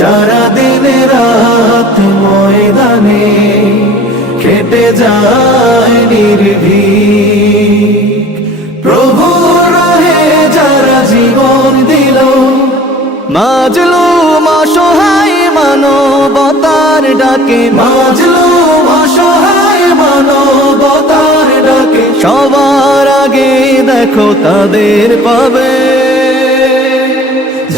যারা দিনে রাত ময়দানে খেটে যায় নির্ভীক, প্রভু রহে যারা জীবন দিল। মাজলু অসহায় মানবতার ডাকে। মাজলো অসহায় মানবতার ডাকে। সবার আগে দেখো তাদের পাবে।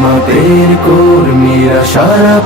জামাতের কর্মীরা সারা